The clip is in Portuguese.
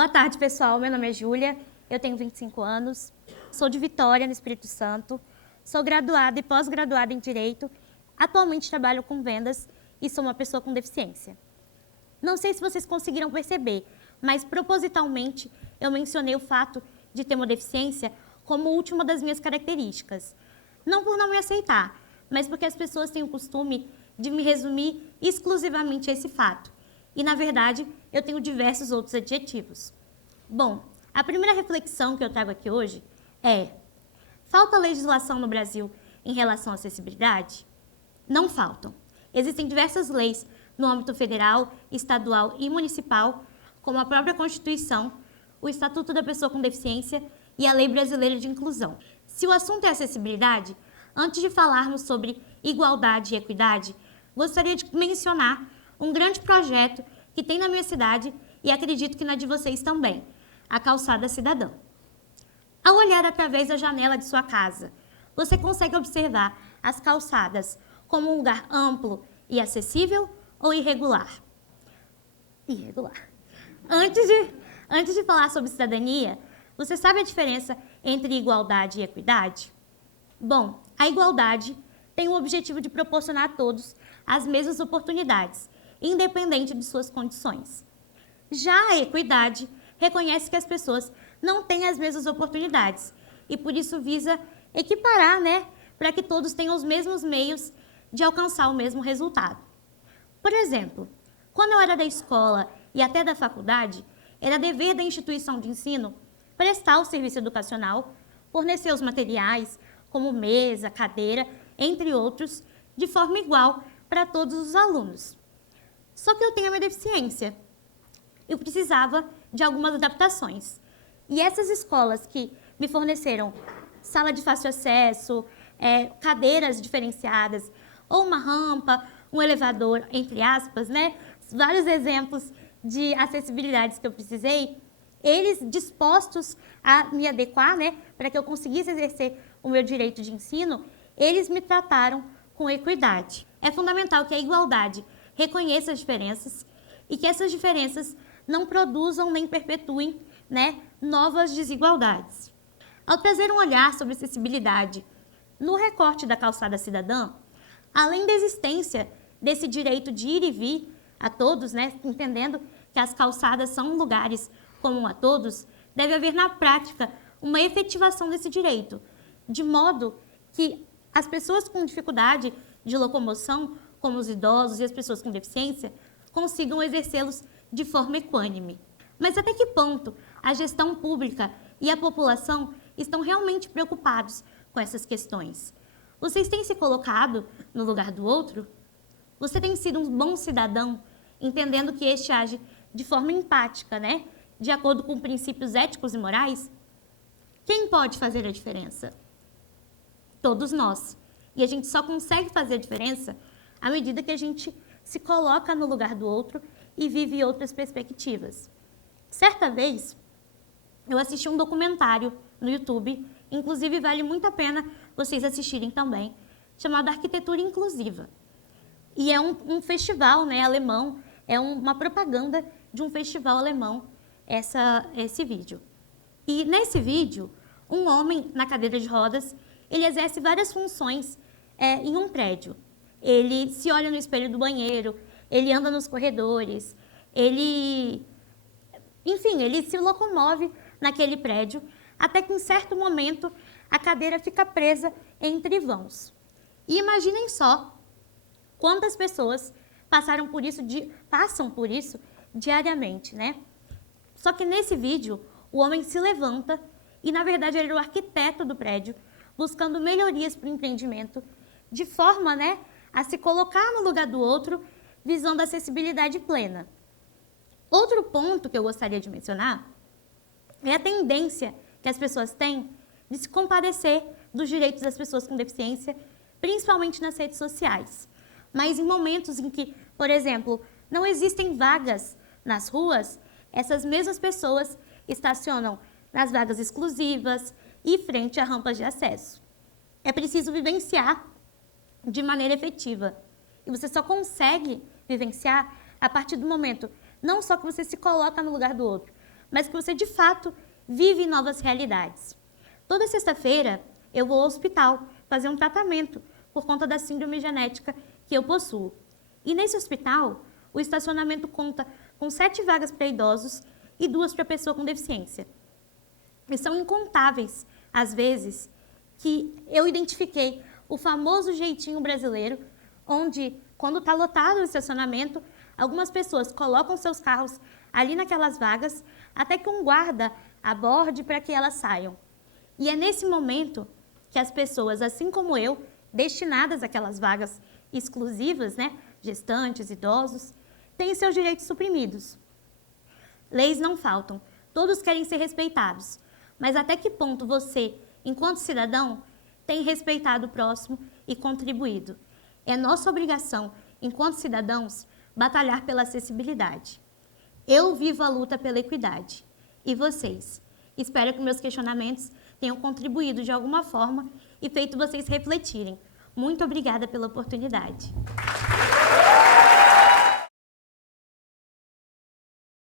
Boa tarde, pessoal. Meu nome é Júlia, eu tenho 25 anos, sou de Vitória, no Espírito Santo, sou graduada e pós-graduada em Direito, atualmente trabalho com vendas e sou uma pessoa com deficiência. Não sei se vocês conseguiram perceber, mas propositalmente eu mencionei o fato de ter uma deficiência como última das minhas características. Não por não me aceitar, mas porque as pessoas têm o costume de me resumir exclusivamente a esse fato. E, na verdade, eu tenho diversos outros adjetivos. Bom, a primeira reflexão que eu trago aqui hoje é: falta legislação no Brasil em relação à acessibilidade? Não faltam. Existem diversas leis no âmbito federal, estadual e municipal, como a própria Constituição, o Estatuto da Pessoa com Deficiência e a Lei Brasileira de Inclusão. Se o assunto é acessibilidade, antes de falarmos sobre igualdade e equidade, gostaria de mencionar um grande projeto que tem na minha cidade e acredito que na de vocês também, a Calçada Cidadã. Ao olhar através da janela de sua casa, você consegue observar as calçadas como um lugar amplo e acessível ou irregular? Irregular. Antes de falar sobre cidadania, você sabe a diferença entre igualdade e equidade? Bom, a igualdade tem o objetivo de proporcionar a todos as mesmas oportunidades, independente de suas condições. Já a equidade reconhece que as pessoas não têm as mesmas oportunidades e por isso visa equiparar, para que todos tenham os mesmos meios de alcançar o mesmo resultado. Por exemplo, quando eu era da escola e até da faculdade, era dever da instituição de ensino prestar o serviço educacional, fornecer os materiais, como mesa, cadeira, entre outros, de forma igual para todos os alunos. Só que eu tenho a minha deficiência. Eu precisava de algumas adaptações. E essas escolas que me forneceram sala de fácil acesso, cadeiras diferenciadas, ou uma rampa, um elevador, entre aspas, vários exemplos de acessibilidades que eu precisei, eles dispostos a me adequar, para que eu conseguisse exercer o meu direito de ensino, eles me trataram com equidade. É fundamental que a igualdade reconheça as diferenças e que essas diferenças não produzam nem perpetuem, novas desigualdades. Ao trazer um olhar sobre acessibilidade no recorte da Calçada Cidadã, além da existência desse direito de ir e vir a todos, entendendo que as calçadas são lugares comum a todos, deve haver na prática uma efetivação desse direito, de modo que as pessoas com dificuldade de locomoção, como os idosos e as pessoas com deficiência, consigam exercê-los de forma equânime. Mas até que ponto a gestão pública e a população estão realmente preocupados com essas questões? Vocês têm se colocado no lugar do outro? Você tem sido um bom cidadão, entendendo que este age de forma empática, de acordo com princípios éticos e morais? Quem pode fazer a diferença? Todos nós. E a gente só consegue fazer a diferença à medida que a gente se coloca no lugar do outro e vive outras perspectivas. Certa vez, eu assisti um documentário no YouTube, inclusive vale muito a pena vocês assistirem também, chamado Arquitetura Inclusiva. E é um festival alemão, é uma propaganda de um festival alemão, esse vídeo. E nesse vídeo, um homem na cadeira de rodas, ele exerce várias funções em um prédio. Ele se olha no espelho do banheiro, ele anda nos corredores, ele se locomove naquele prédio, até que em certo momento a cadeira fica presa entre vãos. E imaginem só quantas pessoas passam por isso diariamente, Só que nesse vídeo, o homem se levanta e, na verdade, ele era o arquiteto do prédio, buscando melhorias para o empreendimento, de forma, a se colocar no lugar do outro, visando a acessibilidade plena. Outro ponto que eu gostaria de mencionar é a tendência que as pessoas têm de se compadecer dos direitos das pessoas com deficiência, principalmente nas redes sociais. Mas em momentos em que, por exemplo, não existem vagas nas ruas, essas mesmas pessoas estacionam nas vagas exclusivas e frente a rampas de acesso. É preciso vivenciar de maneira efetiva. E você só consegue vivenciar a partir do momento, não só que você se coloca no lugar do outro, mas que você, de fato, vive novas realidades. Toda sexta-feira, eu vou ao hospital fazer um tratamento por conta da síndrome genética que eu possuo. E nesse hospital, o estacionamento conta com 7 vagas para idosos e 2 para pessoa com deficiência. E são incontáveis as vezes que eu identifiquei o famoso jeitinho brasileiro, onde, quando está lotado o estacionamento, algumas pessoas colocam seus carros ali naquelas vagas, até que um guarda aborde para que elas saiam. E é nesse momento que as pessoas, assim como eu, destinadas àquelas vagas exclusivas, né, gestantes, idosos, têm seus direitos suprimidos. Leis não faltam, todos querem ser respeitados, mas até que ponto você, enquanto cidadão, tem respeitado o próximo e contribuído? É nossa obrigação, enquanto cidadãos, batalhar pela acessibilidade. Eu vivo a luta pela equidade. E vocês? Espero que meus questionamentos tenham contribuído de alguma forma e feito vocês refletirem. Muito obrigada pela oportunidade.